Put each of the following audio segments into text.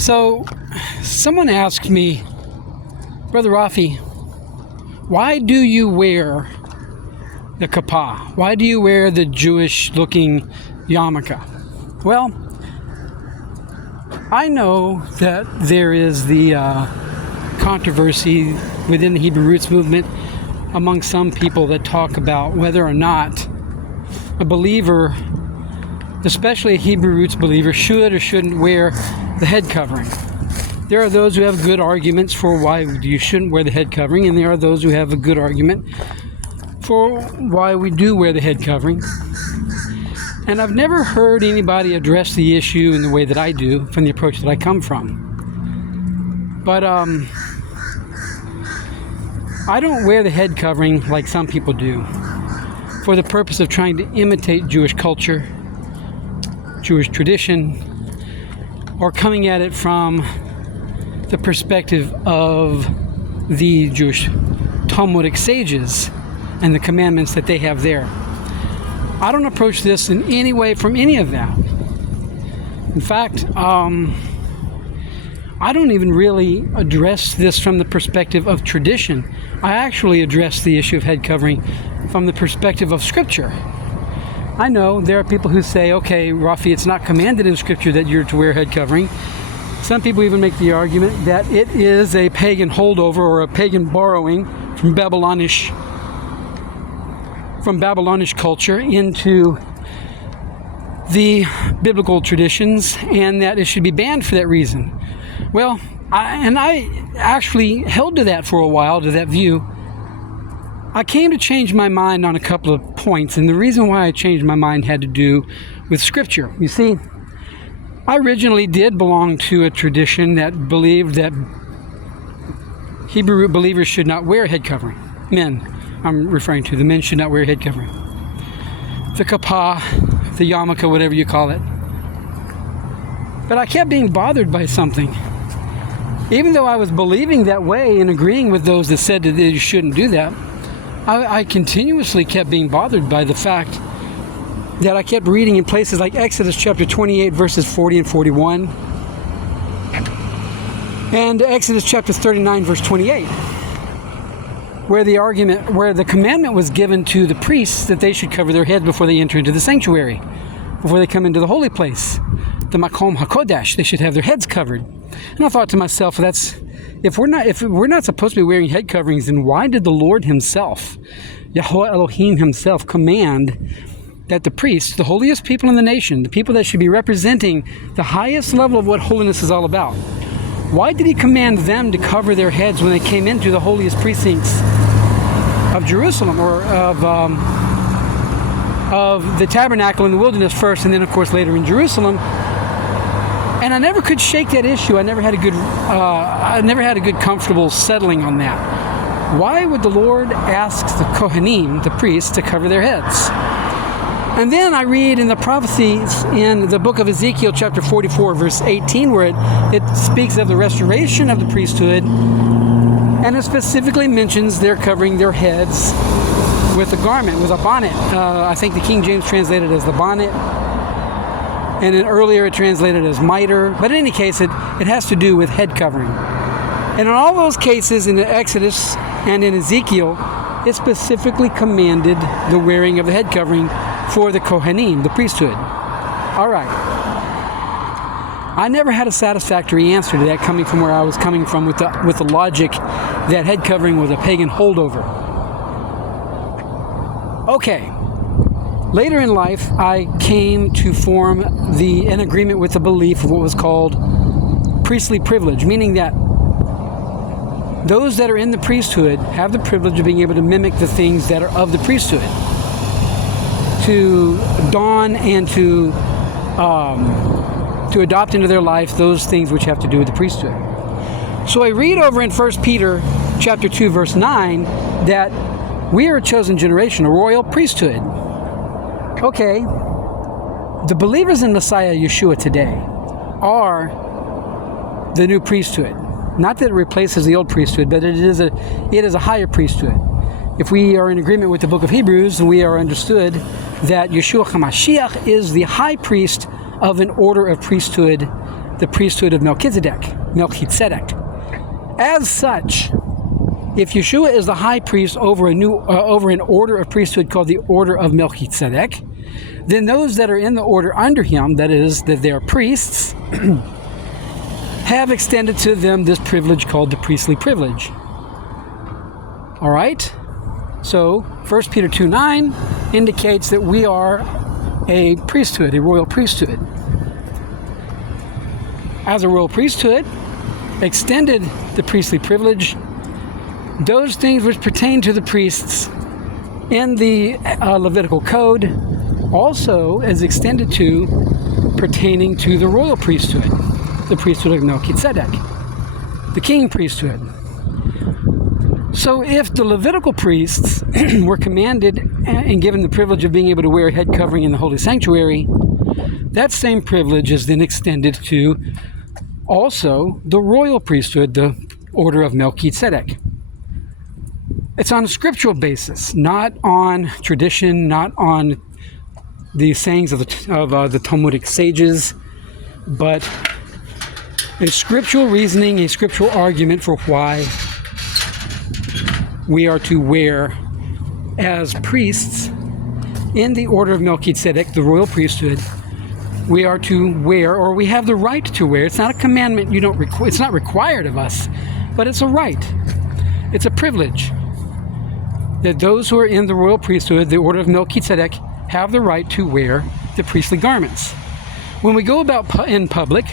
So, someone asked me, Brother Rafi, why do you wear the kippah? Why do you wear the Jewish-looking yarmulke? Well, I know that there is the controversy within the Hebrew Roots movement among some people that talk about whether or not a believer, especially a Hebrew Roots believer, should or shouldn't wear the head covering. There are those who have good arguments for why you shouldn't wear the head covering, and there are those who have a good argument for why we do wear the head covering. And I've never heard anybody address the issue in the way that I do from the approach that I come from. But I don't wear the head covering like some people do for the purpose of trying to imitate Jewish culture, Jewish tradition, or coming at it from the perspective of the Jewish Talmudic sages and the commandments that they have there. I don't approach this in any way from any of that. In fact, I don't even really address this from the perspective of tradition. I actually address the issue of head covering from the perspective of Scripture. I know there are people who say, okay, Rafi, it's not commanded in Scripture that you're to wear head covering. Some people even make the argument that it is a pagan holdover or a pagan borrowing from Babylonish culture into the biblical traditions, and that it should be banned for that reason. Well, I actually held to that for a while, to that view. I came to change my mind on a couple of points, and the reason why I changed my mind had to do with Scripture. You see, I originally did belong to a tradition that believed that Hebrew believers should not wear head covering. Men, I'm referring to. The men should not wear head covering. The kippah, the yarmulke, whatever you call it. But I kept being bothered by something. Even though I was believing that way and agreeing with those that said that you shouldn't do that, I continuously kept being bothered by the fact that I kept reading in places like Exodus chapter 28, verses 40 and 41, and Exodus chapter 39, verse 28, where the commandment was given to the priests that they should cover their heads before they enter into the sanctuary, before they come into the holy place, the Makom HaKodesh. They should have their heads covered. And I thought to myself, if we're not supposed to be wearing head coverings, then why did the Lord himself, Yahuah Elohim himself, command that the priests, the holiest people in the nation, the people that should be representing the highest level of what holiness is all about, why did he command them to cover their heads when they came into the holiest precincts of Jerusalem, or of the tabernacle in the wilderness first, and then of course later in Jerusalem? And I never could shake that issue. I never had a good comfortable settling on that. Why would the Lord ask the Kohanim, the priests, to cover their heads? And then I read in the prophecies in the book of Ezekiel chapter 44, verse 18, where it speaks of the restoration of the priesthood, and it specifically mentions they're covering their heads with a garment, with a bonnet. I think the King James translated it as the bonnet, and then earlier it translated as mitre. But in any case, it has to do with head covering. And in all those cases, in the Exodus and in Ezekiel, it specifically commanded the wearing of the head covering for the Kohanim, the priesthood. All right. I never had a satisfactory answer to that, coming from where I was coming from with the logic that head covering was a pagan holdover. Okay. Later in life, I came to form an agreement with the belief of what was called priestly privilege, meaning that those that are in the priesthood have the privilege of being able to mimic the things that are of the priesthood, to don and to adopt into their life those things which have to do with the priesthood. So I read over in 1 Peter chapter 2, verse 9, that we are a chosen generation, a royal priesthood. Okay, the believers in Messiah Yeshua today are the new priesthood. Not that it replaces the old priesthood, but it is a higher priesthood. If we are in agreement with the book of Hebrews, we are understood that Yeshua HaMashiach is the high priest of an order of priesthood the priesthood of Melchizedek. As such, if Yeshua is the high priest over an order of priesthood called the order of Melchizedek, then those that are in the order under him, that is, that they are priests, have extended to them this privilege called the priestly privilege. All right? So 1 Peter 2:9 indicates that we are a priesthood, a royal priesthood. As a royal priesthood, extended the priestly privilege, those things which pertain to the priests in the Levitical Code also is extended to pertaining to the royal priesthood, the priesthood of Melchizedek, the king priesthood. So if the Levitical priests were commanded and given the privilege of being able to wear a head covering in the holy sanctuary, that same privilege is then extended to also the royal priesthood, the order of Melchizedek. It's on a scriptural basis, not on tradition, not on the sayings of the Talmudic sages, but a scriptural reasoning, a scriptural argument for why we are to wear as priests in the order of Melchizedek, the royal priesthood. We are to wear, or we have the right to wear. It's not a commandment. It's not required of us, but it's a right. It's a privilege that those who are in the royal priesthood, the order of Melchizedek, have the right to wear the priestly garments. When we go about in public,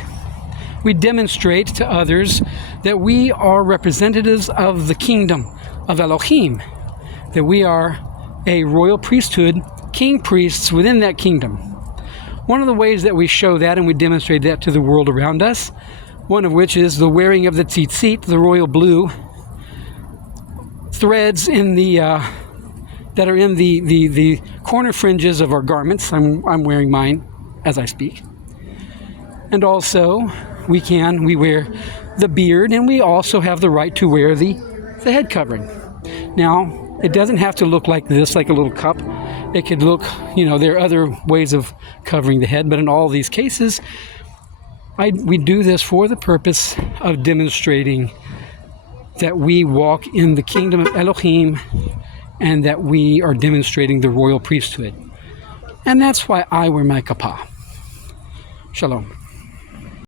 we demonstrate to others that we are representatives of the kingdom of Elohim, that we are a royal priesthood, king priests within that kingdom. One of the ways that we show that and we demonstrate that to the world around us, one of which is the wearing of the tzitzit, the royal blue threads in the that are in the corner fringes of our garments. I'm wearing mine as I speak. And also we wear the beard, and we also have the right to wear the head covering. Now, it doesn't have to look like this, like a little cup. It could look, there are other ways of covering the head, but in all these cases, we do this for the purpose of demonstrating that we walk in the kingdom of Elohim and that we are demonstrating the royal priesthood. And that's why I wear my kippah. Shalom.